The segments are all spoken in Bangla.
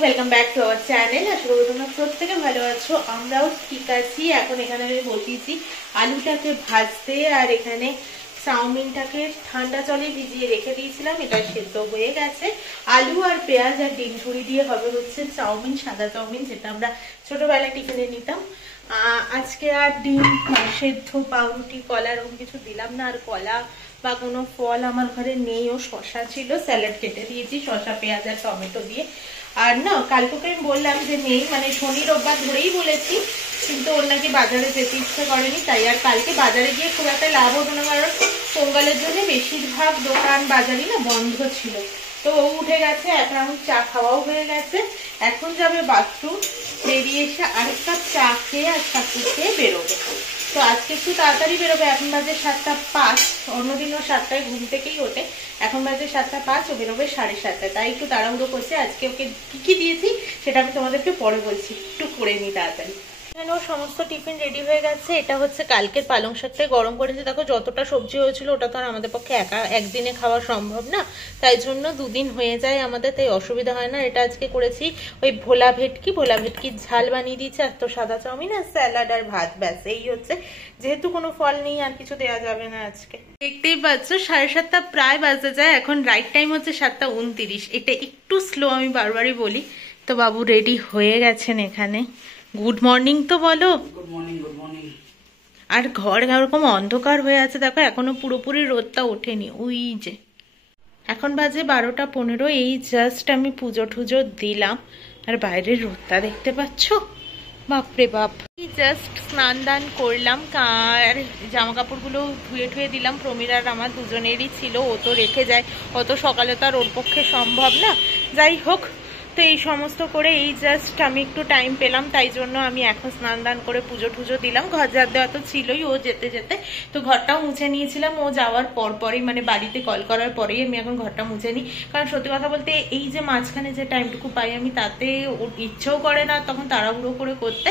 Welcome back to our channel. আশা করি তোমরা প্রত্যেকে ভালো আছো, আমরাও ঠিক আছি। এখন এখানে আমি বসিয়েছি আলুটাকে ভাজতে, আর এখানে চাউমিনটাকে ঠান্ডা জলে ভিজিয়ে রেখে দিয়েছিলাম, এটা সেদ্ধ হয়ে গেছে। আলু আর পেঁয়াজ আর ডিম ঝুড়ি দিয়ে হবে হচ্ছে চাউমিন, সাদা চাউমিন, যেটা আমরা ছোটবেলায় টিফিনে নিতাম। আজকে আর ডিম সেদ্ধ, পাউরুটি, কলা এরকম কিছু দিলাম না। আর কলা বা কোনো ফল আমার ঘরে নেই, ও শশা ছিল, স্যালাড কেটে দিয়েছি শশা, পেঁয়াজ আর টমেটো দিয়ে। আর না, কালকে আমি বললাম যে নেই, মানে শনি রোববার ধরেই বলেছি, কিন্তু ওর নাকি বাজারে যেতে ইচ্ছে করেনি, তাই আর কালকে বাজারে গিয়ে খুব একটা লাভ হতো না, কারণ পোঙ্গলের জন্য বেশিরভাগ দোকান বাজারই না বন্ধ ছিল। তো ও উঠে গেছে, এক রাউন্ড চা খাওয়াও হয়ে গেছে, এখন যাবে বাথরুম, বেরিয়ে এসে আরেক কাপ চা খেয়ে আর ঠাকুর খেয়ে বেরোবে। তো আজকে একটু তাড়াতাড়ি বেরোবে, এখন বাজে 7:05, অন্যদিনও 7টায় ঘুম থেকেই ওঠে, এখন বাজে 7:05, ও বেরোবে 7:30টায়, তাই একটু তাড়াহুড়ো করছে। আজকে ওকে কি কি দিয়েছি সেটা আমি তোমাদেরকে পরে বলছি, একটু করে নিই তাড়াতাড়ি। এখানে ও সমস্ত টিফিন রেডি হয়ে গেছে। এটা হচ্ছে কালকের পালং শাকটাই গরম করেছে। দেখো যতটা সবজি হয়েছিল ওটা তো আর আমাদের পক্ষে একা একদিনে খাওয়া সম্ভব না, তাই জন্য দুদিন হয়ে যায় আমাদের, তাই অসুবিধা হয় না। এটা আজকে করেছি ওই ভোলা ভেটকির ঝাল বানিয়ে দিয়েছি, আর তো সাদা চাউমিন আর স্যালাড আর ভাত, ব্যাস এই হচ্ছে। যেহেতু কোনো ফল নেই আর কিছু দেওয়া যাবে না আজকে। দেখতেই পাচ্ছ 7:30 প্রায় বাজতে যায়, এখন রাইট টাইম হচ্ছে 7:29। এটা একটু স্লো, আমি বারবারই বলি। তো বাবু রেডি হয়ে গেছেন এখানে। গুড মর্নিং তো বলো। Good morning, good morning. আর ঘর এরকম অন্ধকার হয়ে আছে, দেখো এখনো পুরোপুরি রোদটা ওঠেনি। ওই যে এখন বাজে 12:15, এই জাস্ট আমি পুজো টুজো দিলাম, আর বাইরের রোদটা দেখতে পাচ্ছ, বাপরে বাপ। জাস্ট স্নান দান করলাম, আর জামা কাপড়গুলো ধুয়ে ঠুয়ে দিলাম। প্রমীর আর আমার দুজনেরই ছিল, ও তো রেখে যায়, অত সকালে তো আর ওর পক্ষে সম্ভব না। যাই হোক, তো এই সমস্ত করে এই জাস্ট আমি একটু টাইম পেলাম, তাই জন্য আমি এখন স্নান দান করে পুজো টুজো দিলাম। ঘর ঝাড় দেওয়া তো ছিলই ও যেতে যেতে, তো ঘরটাও মুছে নিয়েছিলাম ও যাওয়ার পরপরই, মানে বাড়িতে কল করার পরেই আমি এখন ঘরটা মুছে নিই। কারণ সত্যি কথা বলতে এই যে মাঝখানে যে টাইমটুকু পাই আমি, তাতে ওর ইচ্ছেও করে না তখন তাড়াহুড়ো করে করতে,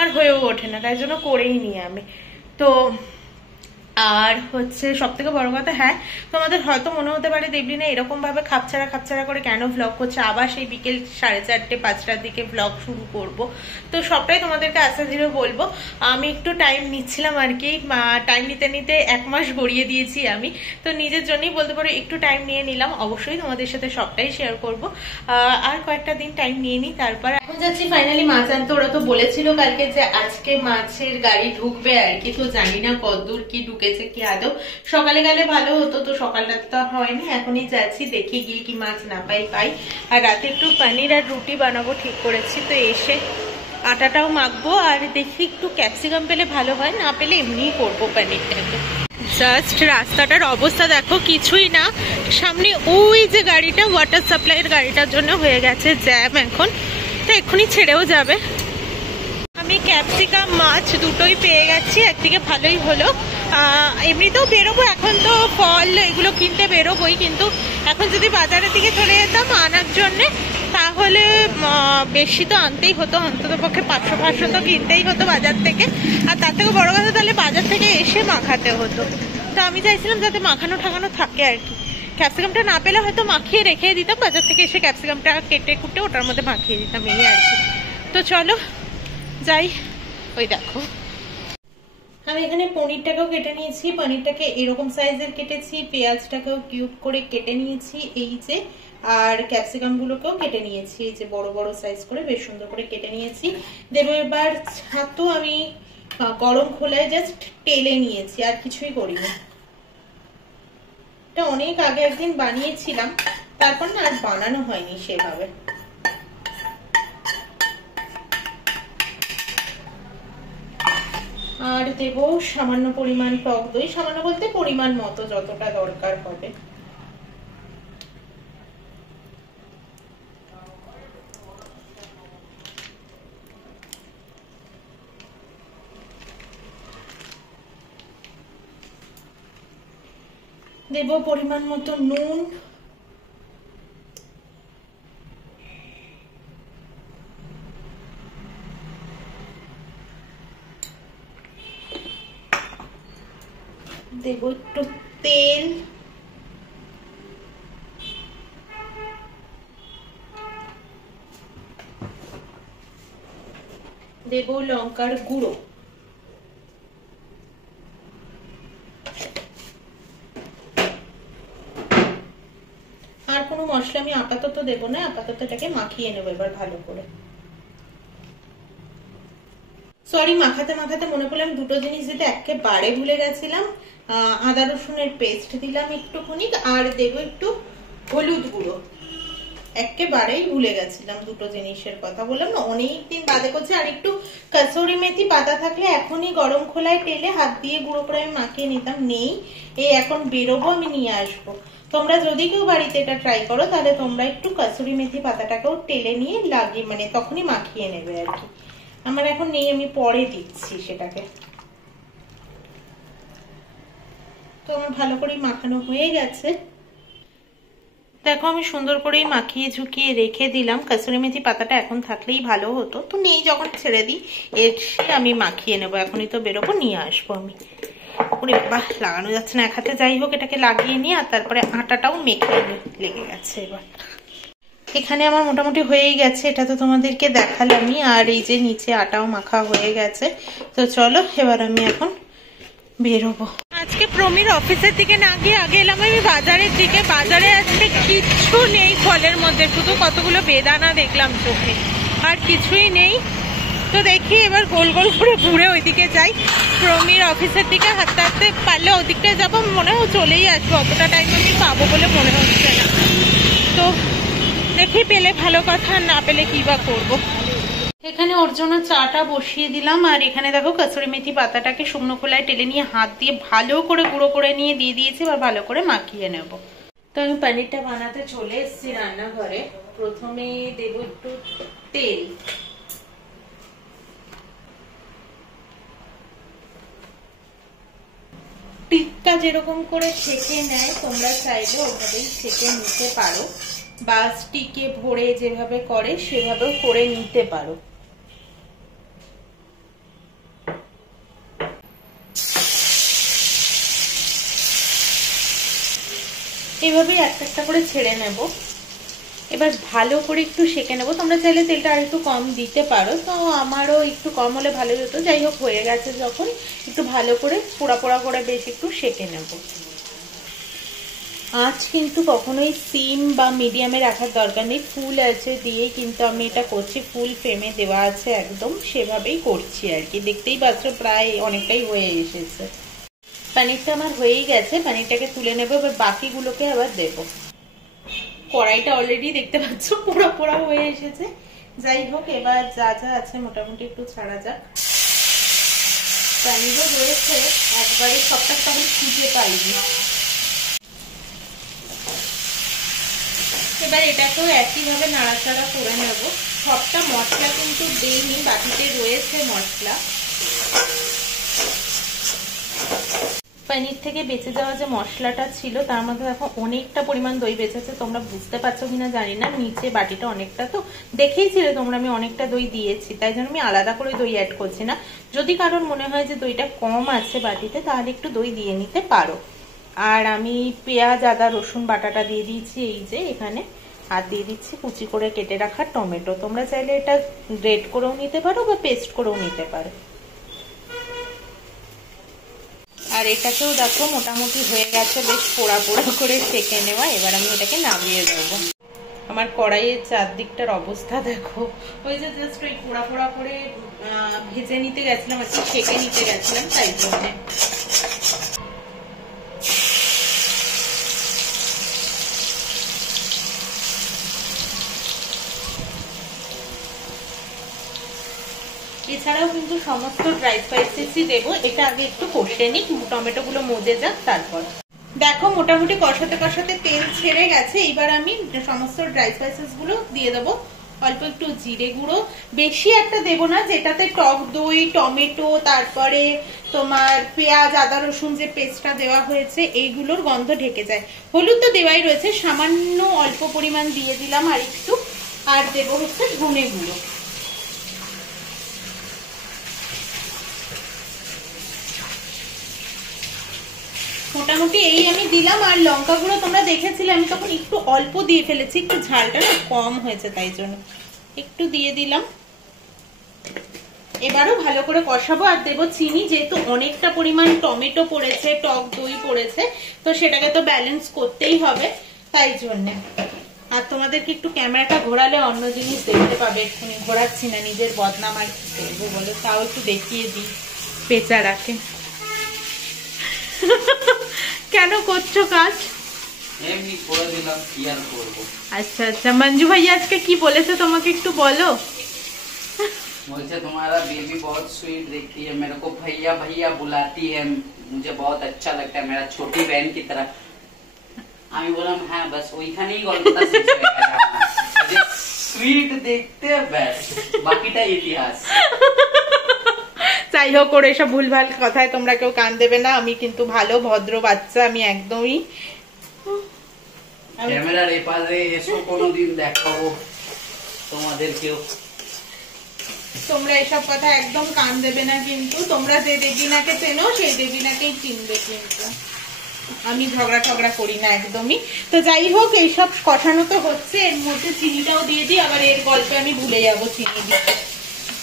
আর হয়েও ওঠে না, তাই জন্য করেই নিই আমি। তো আর হচ্ছে সব থেকে বড় কথা, হ্যাঁ তোমাদের হয়তো মনে হতে পারে দেবলিনা এরকম ভাবে খাপছাড়া করে কেন ভ্লগ করছে, আবার সেই বিকেল 4:30 5টার দিকে ভ্লগ শুরু করব। তো সবটাই তোমাদেরকে আস্তে ধীরে বলবো। আমি একটু টাইম নিচ্ছিলাম আর কি, টাইম নিতে নিতে 1 মাস গড়িয়ে দিয়েছি আমি, তো নিজের জন্যই বলতে পারো একটু টাইম নিয়ে নিলাম। অবশ্যই তোমাদের সাথে সবটাই শেয়ার করব, আর কয়েকটা দিন টাইম নিয়ে নিই। তারপর এখন যাচ্ছি ফাইনালি মাছ আনতে। ওরা তো বলেছিল কালকে যে আজকে মাছের গাড়ি ঢুকবে আর কি, তো জানি না কতদূর কি ঢুকেছে কি আদৌ। সকালে গেলে ভালো হতো, তো সকালটা তো হয়নি, এখনই যাচ্ছি, দেখি গিয়ে কি মাছ না পাই। আর রাতে একটু পনির আর রুটি বানাবো ঠিক করেছি, তো এসে আটাটাও মাখবো, আর দেখি একটু ক্যাপসিকাম পেলে ভালো হয়, না পেলে এমনিই করবো পনিরটাকে। জাস্ট রাস্তাটার অবস্থা দেখো, কিছুই না। সামনে ওই যে গাড়িটা, ওয়াটার সাপ্লাইয়ের গাড়িটার জন্য হয়ে গেছে জ্যাম এখন, তো এক্ষুনি ছেড়েও যাবে। আমি ক্যাপসিকাম মাছ দুটোই পেয়ে গেছি, একদিকে ভালোই হলো। এমনিতেও বেরোবো, এখন তো ফল এগুলো কিনতে বেরোবোই, কিন্তু এখন যদি বাজারের দিকে চলে যেতাম আনার জন্যে, তাহলে বেশি তো আনতেই হতো, অন্তত পক্ষে 500 তো কিনতেই হতো বাজার থেকে। আর তার থেকে বড় কথা, তাহলে বাজার থেকে এসে মাখাতে হতো। তো আমি চাইছিলাম যাতে মাখানো ঠাকানো থাকে আর কি। ক্যাপসিকামটা না পেলে হয়তো মাখিয়ে রেখে দিতাম, বাজার থেকে এসে ক্যাপসিকামটা কেটে কুটে ওটার মধ্যে মাখিয়ে দিতাম, এই আর কি। তো চলো যাই। ওই দেখো আমি এখানে পনিরটাকেও কেটে নিয়েছি, পনিরটাকে এরকম সাইজের কেটেছি, পেঁয়াজটাকেও কিউব করে কেটে নিয়েছি এই যে, আর ক্যাপসিকাম গুলোকেও কেটে নিয়েছি এই যে বড় বড় সাইজ করে, বেশ সুন্দর করে কেটে নিয়েছি। দেবো এবার ছাতু, আমি গরম খোলায় জাস্ট টেলে নিয়েছি, আর কিছুই করিনি। এটা অনেক আগে একদিন বানিয়েছিলাম, তারপর না আর বানানো হয়নি সেভাবে। আর দেবো সামান্য পরিমাণ টক দই, সামান্য বলতে পরিমাণ মতো যতটা দরকার হবে। দেবো পরিমাণ মতো নুন, দেবো একটু তেল, দেব লঙ্কার গুঁড়ো, আর কোনো মশলা আমি আপাতত দেবো না, আপাতত এটাকে মাখিয়ে নেবো এবার ভালো করে। সরি, মাখাতে মাখাতে মনে পড়লো আমি দুটো জিনিস দিতে একেবারে ভুলে গেছিলাম। আদা রসুনের পেস্ট দিলাম একটুখানি, আর দেবো একটু হলুদ গুঁড়ো। একেবারেই ভুলে গেছিলাম, দুটো জিনিসের কথা বললাম না, অনেকদিন বাদে করছি। আর একটু কসুরি মেথি পাতা থাকলে এখনই গরম খোলায় টেলে হাত দিয়ে গুঁড়ো করে আমি মাখিয়ে নিতাম, নেই। এই এখন বেরোবো, আমি নিয়ে আসবো। তোমরা যদি কেউ বাড়িতে এটা ট্রাই করো তাহলে তোমরা একটু কসুরি মেথি পাতাটাকেও টেলে নিয়ে লাগিয়ে মানে তখনই মাখিয়ে নেবে আর কি। আমার এখন নেই, আমি পরে দিচ্ছি সেটাকে। তো আমার ভালো করে মাখানো হয়ে গেছে। দেখো আমি সুন্দর করেই মাখিয়ে ঝুঁকিয়ে রেখে দিলাম। কসুরি মেথি পাতাটা এখন থাকলেই ভালো হতো, তো নেই যখন ছেড়ে দিই, এসে আমি মাখিয়ে নেবো। এখনই তো বেরোবো, নিয়ে আসবো আমি। ওরে বাহ, লাগানো যাচ্ছে না এক হাতে। যাই হোক, এটাকে লাগিয়ে নিয়ে আর তারপরে আটাটাও মেখে লেগে গেছে। এবার এখানে আমার মোটামুটি হয়েই গেছে, এটা তো তোমাদেরকে দেখালামই। আর এই যে নিচে আটাও মাখা হয়ে গেছে। তো চলো এবার আমি এখন বেরোবো। আজকে প্রমির অফিসের দিকে না গিয়ে আগে এলাম আমি বাজারের দিকে। বাজারে আজকে কিচ্ছু নেই ফলের মধ্যে, শুধু কতগুলো বেদানা দেখলাম চোখে, আর কিছুই নেই। তো দেখি এবার গোল গোল করে ঘুরে ওইদিকে যাই। প্রমির অফিসের দিকে হাঁটতে হাঁটতে পারলে ওদিকটায় যাবো, মনে হয় চলেই আসবো। অতটা টাইম আমি পাবো বলে মনে হচ্ছে না। তো দেখি, পেলে ভালো কথা, না পেলে কি বা করবো। এখানে ওর জন্য চাটা বসিয়ে দিলাম। আর এখানে দেখো কসুরি মেথি পাতাটাকে শুকনো খোলায় টেলে নিয়ে হাত দিয়ে ভালো করে গুঁড়ো করে নিয়ে দিয়ে দিয়েছি। এবার ভালো করে মাখিয়ে নেব। তো আমি পনিরটা বানাতে চলে এসেছি রান্নাঘরে। প্রথমে দেব একটু তেল। টিকটা যেরকম করে ছেঁকে নেয় তোমরা চাইলে ওভাবেই ছেঁকে নিতে পারো, বা স্টিকে ভরে যেভাবে করে সেভাবেও করে নিতে পারো। এইভাবেই একটা একটা করে ছেড়ে নেব। এবার ভালো করে একটু সেঁকে নেবো। তোমরা চাইলে তেলটা আর একটু কম দিতে পারো, তো আমারও একটু কম হলে ভালো হতো। যাই হোক, হয়ে গেছে যখন, একটু ভালো করে পোড়া পোড়া করে বেশ একটু সেঁকে নেব। আঁচ কিন্তু কখনোই সিম বা মিডিয়ামে রাখার দরকার নেই, ফুল আছে দিয়েই কিন্তু আমি এটা করছি। ফুল ফ্লেমে দেওয়া আছে একদম, সেভাবেই করছি আর কি। দেখতেই পাচ্ছ প্রায় অনেকটাই হয়ে এসেছে। পনিরটা আমার হয়েই গেছে, পনিরটাকে তুলে নেবো। এবার বাকিগুলোকে আবার দেবো। কড়াইটা অলরেডি দেখতে পাচ্ছ পোড়া পোড়া হয়ে এসেছে। যাই হোক, এবার যা যা আছে মোটামুটি একটু ছাড়া যাক। পনিরও রয়েছে, একবারে সবটা তখন খুঁজে পাইনি। এবার এটাকেও একইভাবে নাড়াচাড়া করে নেব। সবটা মশলা কিন্তু দেইনি, বাটিতে রয়েছে মশলা। পনির থেকে বেঁচে যাওয়া যে মশলাটা ছিল তার মধ্যে দেখো অনেকটা পরিমাণ দই বেঁচেছে। তোমরা বুঝতে পারছো কিনা জানি না, নিচে বাটিটা অনেকটা তো দেখেইছিলে তোমরা, আমি অনেকটা দই দিয়েছি, তাই জন্য আমি আলাদা করে দই অ্যাড করছি না। যদি কারোর মনে হয় যে দইটা কম আছে বাটিতে, তাহলে একটু দই দিয়ে নিতে পারো। আর আমি পেঁয়াজ আদা রসুন বাটাটা দিয়ে দিয়েছি এই যে এখানে, আর দিয়ে দিচ্ছি কুচি করে কেটে রাখা টমেটো। তোমরা চাইলে এটা গ্রেট করেও নিতে পারো বা পেস্ট করেও নিতে পারো। আর এটাকেও দেখো মোটামুটি হয়ে গেছে, বেশ পোড়া পোড়া করে সেঁকে নেওয়া। এবার আমি এটাকে নামিয়ে দেবো। আমার কড়াইয়ের চারদিকটার অবস্থা দেখো, ওই যে জাস্ট ওই পোড়া পোড়া করে ভেজে নিতে গেছিলাম আর কি, সেঁকে নিতে গেছিলাম, তাই জন্য। এছাড়াও কিন্তু সমস্ত ড্রাই স্পাইসেসই দেবো। এটা আগে একটু কষে নিই, টমেটো গুলো মজে যাক তারপর। দেখো মোটামুটি কষাতে কষাতে তেল ছেড়ে গেছে। এবার আমি সমস্ত ড্রাই স্পাইসেস গুলো দিয়ে দেবো। অল্প একটু জিরে গুঁড়ো, বেশি একটা দেবো না, যেটাতে টক দই টমেটো তারপরে তোমার পেঁয়াজ আদা রসুন যে পেস্টটা দেওয়া হয়েছে এইগুলোর গন্ধ ঢেকে যায়। হলুদ তো দেওয়াই রয়েছে, সামান্য অল্প পরিমাণ দিয়ে দিলাম আর একটু। আর দেবো হচ্ছে ধনে গুঁড়ো। মোটামুটি এই আমি দিলাম। আর লঙ্কা গুঁড়ো তোমরা দেখেছিলে আমি তখন একটু অল্প দিয়ে ফেলেছি, একটু ঝালটা না কম হয়েছে তাই জন্য একটু দিয়ে দিলাম। এবারও ভালো করে কষাবো আর দেবো চিনি, যেহেতু অনেকটা পরিমাণ টমেটো পড়েছে, টক দই পড়েছে, তো সেটাকে তো ব্যালেন্স করতেই হবে, তাই জন্যে। আর তোমাদেরকে একটু ক্যামেরাটা ঘোরালে অন্য জিনিস দেখতে পাবে, এক্ষুনি ঘোরাচ্ছি না, নিজের বদনাম আর কি করবো বলো, তাও একটু দেখিয়ে দিই বেচারাকে। কেন করছো কাজ? এমনি করে দিলাম, কি আর করবো। আচ্ছা আচ্ছা, মঞ্জু ভাইয়া আজকে কি বলেছে তোমাকে একটু বলো। बोलते तुम्हारा बेबी बहुत स्वीट दिखती है, मेरे को भैया भैया बुलाती है, मुझे बहुत अच्छा लगता है, मेरा छोटी बहन की तरह। আমি বললাম হ্যাঁ বাস ওইখানেই গল্পটা শেষ হয়ে গেছে, সুইট দেখতে ব্যাস, বাকিটা ইতিহাস। যাই হোক, করে এসব ভুলভাল কথায় তোমরা কেউ কান দেবে না, আমি কিন্তু ভালো ভদ্র বাচ্চা, আমি একদমই। ক্যামেরার এপাশে এসো কোনোদিন দেখাবো তোমাদেরকেও। তোমরা এসব কথা একদম কান দেবে না, কিন্তু তোমরা যে দেবীনাকে চেনো সেই দেবীনাকেই চিনবে, কিন্তু আমি ঝগড়া টগড়া করি না একদমই। তো যাই হোক, এইসব কষানো তো হচ্ছে, এর মধ্যে চিনিটাও দিয়ে দিই, আবার এর গল্পে আমি ভুলে যাবো চিনি দিতে।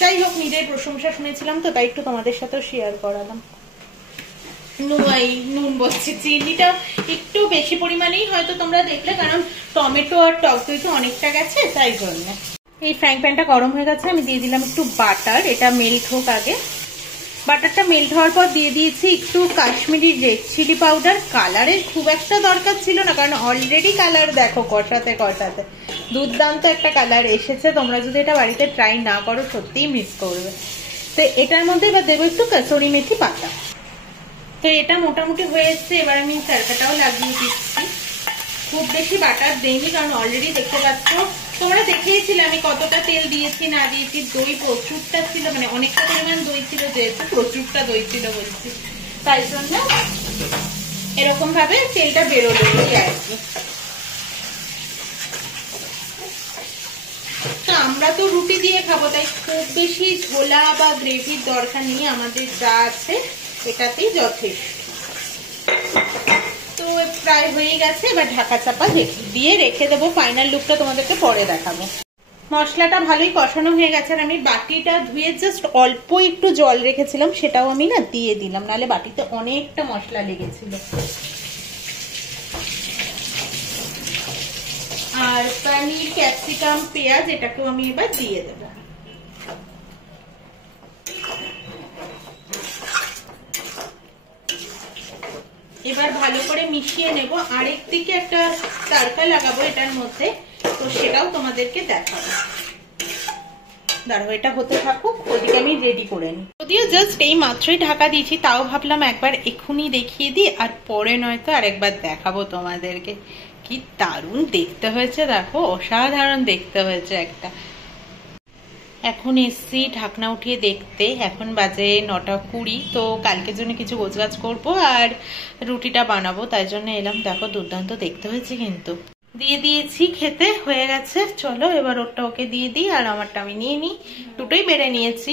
যাই হোক, নিজের প্রশংসা শুনেছিলাম তো, তাই একটু তোমাদের সাথেও শেয়ার করালাম। নুন বলছি, চিনিটা একটু বেশি পরিমাণেই হয়তো তোমরা দেখলে, কারণ টমেটো আর টক দই তো অনেকটা গেছে, তাই জন্য। এই ফ্রাইং প্যানটা গরম হয়ে গেছে, আমি দিয়ে দিলাম একটু বাটার, এটা মেল্ট হোক আগে। বাটারটা মেল্ট হওয়ার পর দিয়ে দিয়েছি একটু কাশ্মীরি রেড চিলি পাউডার। কালারের খুব একটা দরকার ছিল না, কারণ অলরেডি কালার দেখো কষাতে কষাতে দুর্দান্ত একটা কালার এসেছে। তোমরা যদি এটা বাড়িতে ট্রাই না করো সত্যিই মিস করবে। তো এটার মধ্যে এবার দেবো একটু কাসুরি মেথি পাতা। তো এটা মোটামুটি হয়ে এসছে, এবার আমি তড়কাটাও লাগিয়ে দিচ্ছি। খুব বেশি বাটার দেইনি, কারণ অলরেডি দেখতে পাচ্ছ, তোমরা দেখেইছিলে আমি কতটা তেল দিয়েছি না দিয়েছি। দই প্রচুরটা ছিল, মানে অনেকটা পরিমাণ দই ছিল, যেহেতু প্রচুরটা দই ছিল বলছি, তাই জন্য এরকম ভাবে তেলটা বেরোলো আর কি। তো আমরা তো রুটি দিয়ে খাবো, তাই খুব বেশি ঝোলা বা গ্রেভির দরকার নেই, আমাদের যা আছে এটাতেই যথেষ্ট। তো প্রায় হয়ে গেছে, এবার ঢাকা চাপা দিয়ে রেখে দেবো। ফাইনাল লুকটা তোমাদেরকে পরে দেখাবো। মশলাটা ভালোই কষানো হয়ে গেছে, আর আমি বাটিটা ধুয়ে জাস্ট অল্প একটু জল রেখেছিলাম, সেটাও আমি না দিয়ে দিলাম, নাহলে বাটিতে অনেকটা মশলা লেগেছিল। আর পনির, ক্যাপসিকাম, পেঁয়াজ এটাকেও আমি এবার দিয়ে দেবো। এবার ভালো করে মিশিয়ে নেব। আরেক দিকে একটা তড়কা লাগাবো এটার মধ্যে, তো সেটাও তোমাদেরকে দেখাবো। দাঁড়াও, এটা হতে থাকুক, ওদিকে আমি রেডি করে নিই। যদিও জাস্ট এই মাত্রই ঢাকা দিয়েছি, তাও ভাবলাম একবার এক্ষুনি দেখিয়ে দিই, আর পরে নয়তো আরেকবার দেখাবো তোমাদেরকে। কি দারুণ দেখতে হয়েছে দেখো, অসাধারণ দেখতে হয়েছে একটা। এখন এসছি ঢাকনা উঠিয়ে দেখতে, এখন বাজে 9:20। তো কালকের জন্য কিছু গোছগাছ করবো আর রুটিটা বানাবো, তাই জন্য এলাম। দেখো দুর্দান্ত দেখতে হয়েছে, কিন্তু দিয়ে দিয়েছি, খেতে হয়ে গেছে। চলো এবার ওটা ওকে দিয়ে দিই, আর আমারটা আমি নিয়ে নিই। দুটোই বেড়ে নিয়েছি।